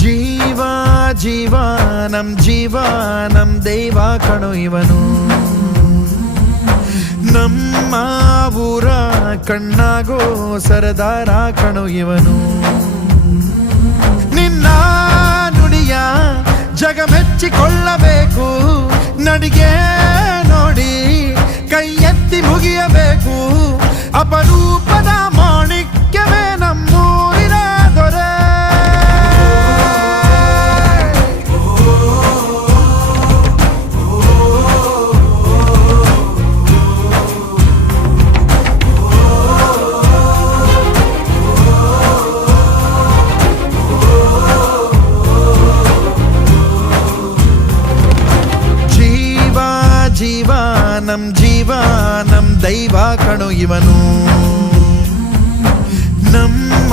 ಜೀವ ಜೀವ ನಮ್ ದೈವ ಕಣೋ ಇವನು. ನಮ್ಮ ಊರ ಕಣ್ಣಾಗೋ ಸರದಾರ ಕಣೋ ಇವನು. ನಿನ್ನ ನುಡಿಯ ಜಗ ಮೆಚ್ಚಿಕೊಳ್ಳಬೇಕು, ನಡಿಗೆ ನೋಡಿ ಕೈ ಎತ್ತಿ ಮುಗಿಯಬೇಕು. ಅಪರೂಪದ ಮಾಣಿಕ್ಯವೇ ನಮ್ಮೂರಿನ ದೊರೆ. ಜೀವ ನಮ್ ದೈವ ಕಣೋ ಇವನು. ನಮ್ಮ